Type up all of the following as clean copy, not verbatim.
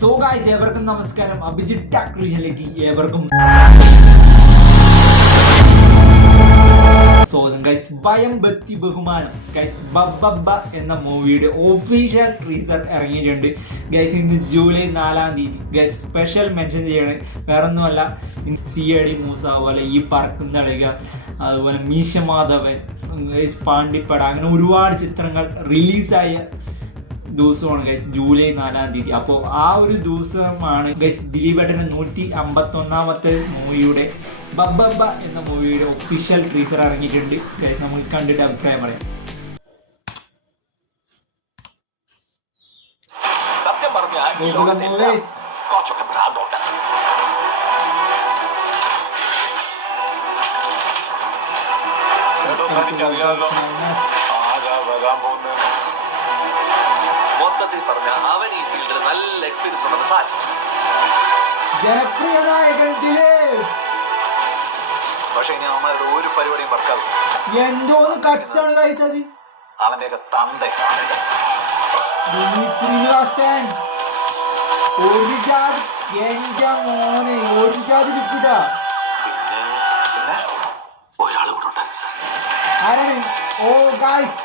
So guys ഏവർക്കും നമസ്കാരം. അഭിജിത്ത് ടാക്രിയിലേക്ക് ഏവർക്കും സ്വാഗതം. ഗൈസ് ഭയം ഭക്തി ബഹുമാനം ഗൈസ് ബബ്ബ എന്ന മൂവിയുടെ ഒഫീഷ്യൽ ട്രീസർ ഇറങ്ങിയിട്ടുണ്ട് ഗൈസ്. ഇന്ന് ജൂലൈ 4 ഗൈസ് സ്പെഷ്യൽ മെൻഷൻ ചെയ്യണേ വേറൊന്നുമല്ല, CID മൂസ, അതുപോലെ ഈ പറക്കുന്ന കളിക, അതുപോലെ മീശ മാധവൻ, ഗൈസ് പാണ്ടിപ്പട, അങ്ങനെ ഒരുപാട് ചിത്രങ്ങൾ റിലീസായ ദിവസമാണ് ഗൈസ് ജൂലൈ 4. അപ്പോൾ ആ ഒരു ദിവസമാണ് ഗൈസ് ദിലീപേട്ടൻ്റെ 151ാമത്തെ മൂവിയുടെ ബബ്ബ എന്ന മൂവിയുടെ ഒഫീഷ്യൽ ട്രീസർ ഇറങ്ങിയിട്ടുണ്ട് ഗൈസ്. നമുക്ക് കണ്ടിട്ട് അഭിപ്രായം പറയാം. സത്യം പറഞ്ഞാൽ മൊത്തത്തിൽ പറഞ്ഞ അവൻ ഈ ഫീൽഡിൽ നല്ല എക്സ്പീരിയൻസ് ഉള്ളത് സാധനം. ജനപ്രിയ നായകൻ പക്ഷെ ഇനി അവന്മാരുടെ ഒരു പരിപാടിയും വർക്കാവും. എന്തോന്ന് കട്ട്സാണ് ഗൈസ് അത്. അവന്റെയൊക്കെ തന്ത ശ്രീനിവാസൻ ഒരു ജാതി, എന്റെ മോനെ ഒരു ജാതി വിട്ടിട്ടാ. പിന്നെ ഒരാൾ കൂടെ ഉണ്ടായിരുന്നു സാർ. ആരാണ്? ഓ ഗൈസ്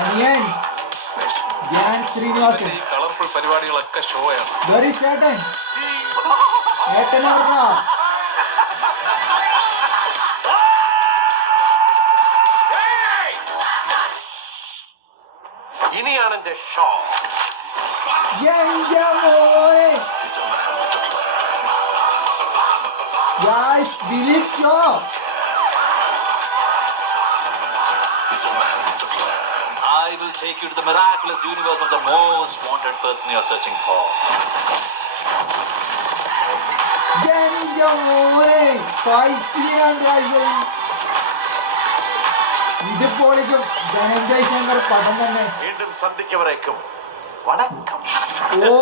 അനിയൻ ശ്രീനിവാസൻ. ഈ കളർഫുൾ പരിപാടികളൊക്കെ ഷോയാണ്. ഏട്ടൻ ഏട്ടനാ ഇനിയാണ് എന്റെ ഷോ. എന്റെ മോനെ guys Dileep show. I will take you to the miraculous universe of the most wanted person you are searching for. എന്റെ മോനെ ഫൈറ്റ് ചെയ്യാൻ ഗൈസ്. ഇത് പൊളിക്കും. ധനഞ്ജയ് ശങ്കർ പടം തന്നെ. വീണ്ടും സന്ധിക്കവരേക്കും വണക്കം. ഓ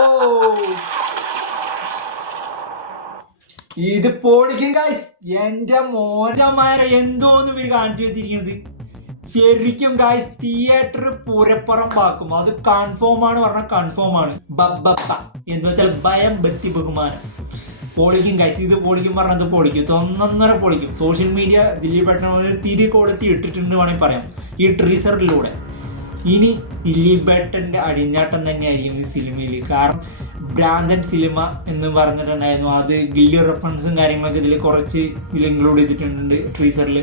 ഇത് പൊളിക്കും ഗൈസ്. എന്റെ മോശമാരെ എന്തോന്ന് ഇവര് കാണിച്ചു വെച്ചിരിക്കുന്നത്. ശരിക്കും ഗൈസ് തിയേറ്റർ പുരപ്പുറമ്പാക്കും. അത് കൺഫേം ആണ്, പറഞ്ഞാൽ കൺഫേം ആണ്. ബബ്ബ എന്ന് വെച്ചാൽ ഭയം ഭക്തി ബഹുമാനം പൊളിക്കും ഗൈസ്. ഇത് പൊളിക്കും പറഞ്ഞത് പൊളിക്കും, തൊന്നൊന്നര പൊളിക്കും. സോഷ്യൽ മീഡിയ ദിലീപേട്ടനെ തിരി കൊളുത്തി ഇട്ടിട്ടുണ്ട് വേണമെങ്കിൽ പറയാം ഈ ട്രീസറിലൂടെ. ഇനി ദിലീപേട്ടൻ്റെ അടിഞ്ഞാട്ടം തന്നെയായിരിക്കും ഈ സിനിമയിൽ. കാരണം ബ്രാൻഡൻ സിനിമ എന്ന് പറഞ്ഞിട്ടുണ്ടായിരുന്നു. അത് ഗില്ലി റെഫറൻസും കാര്യങ്ങളൊക്കെ ഇതിൽ കുറച്ച് ഇൻക്ലൂഡ് ചെയ്തിട്ടുണ്ട് ട്രീസറിൽ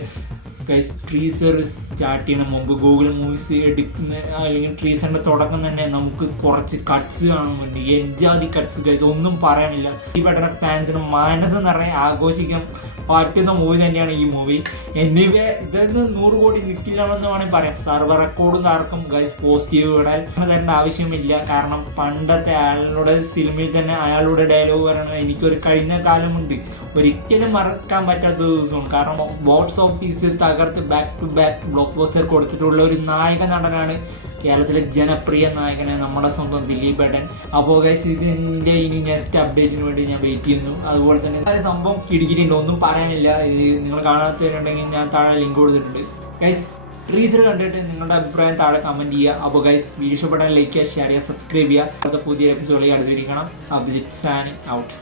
ഗൈസ്. ട്രീസർ സ്റ്റാർട്ട് ചെയ്യണ മുമ്പ് ഗൂഗിൾ മൂവീസ് എടുക്കുന്ന അല്ലെങ്കിൽ ട്രീസറിൻ്റെ തുടക്കം തന്നെ നമുക്ക് കുറച്ച് കട്ട്സ് കാണാൻ വേണ്ടി എജ്ജാതി കട്ട്സ് ഗൈസ്. ഒന്നും പറയാനില്ല. ഈ പെട്ട ഫാൻസിന് മനസ്സ് നിറയെ ആഘോഷിക്കാൻ പറ്റുന്ന മൂവി തന്നെയാണ് ഈ മൂവി. എനിവേ ഇതൊന്ന് 100 കോടി നിൽക്കില്ലെന്ന് വേണമെങ്കിൽ പറയാം. സർവർ റെക്കോർഡും ആർക്കും ഗൈസ് പോസിറ്റീവ് ഇടാൻ തരേണ്ട ആവശ്യമില്ല. കാരണം പണ്ടത്തെ അയാളുടെ സിനിമയിൽ തന്നെ അയാളുടെ ഡയലോഗ് പറയണത് എനിക്കൊരു കഴിഞ്ഞ കാലമുണ്ട്, ഒരിക്കലും മറക്കാൻ പറ്റാത്ത ദിവസമാണ്. കാരണം ബോക്സ് ഓഫീസ് തകർത്ത് back to back block poster കൊടുത്തിട്ടുള്ള ഒരു നായക നടനാണ് കേരളത്തിലെ ജനപ്രിയ നായകനെ നമ്മുടെ സ്വന്തം ദിലീപേട്ടൻ. അപ്പോൾ ഗൈസ് ഇതിൻ്റെ ഇനി നെക്സ്റ്റ് അപ്ഡേറ്റിന് വേണ്ടി ഞാൻ വെയിറ്റ് ചെയ്യുന്നു. അതുപോലെ തന്നെ ഒരു സംഭവം കിടിക്കിട്ടുണ്ട്, ഒന്നും പറയാനില്ല. ഇത് നിങ്ങൾ കാണാത്തവരുണ്ടെങ്കിൽ ഞാൻ താഴെ ലിങ്ക് കൊടുത്തിട്ടുണ്ട് ഗൈസ്. ട്രീസർ കണ്ടിട്ട് നിങ്ങളുടെ അഭിപ്രായം താഴെ കമൻറ്റ് ചെയ്യുക. അപ്പോൾ ഗൈസ് വീഡിയോ ഇഷ്ടപ്പെട്ടാൽ ലൈക്ക് ചെയ്യുക, ഷെയർ ചെയ്യുക, സബ്സ്ക്രൈബ് ചെയ്യുക. അടുത്ത പുതിയ എപ്പിസോഡിൽ അടുത്ത് ഇരിക്കണം. അഭിജിത്ത് സാനിങ് ഔട്ട്.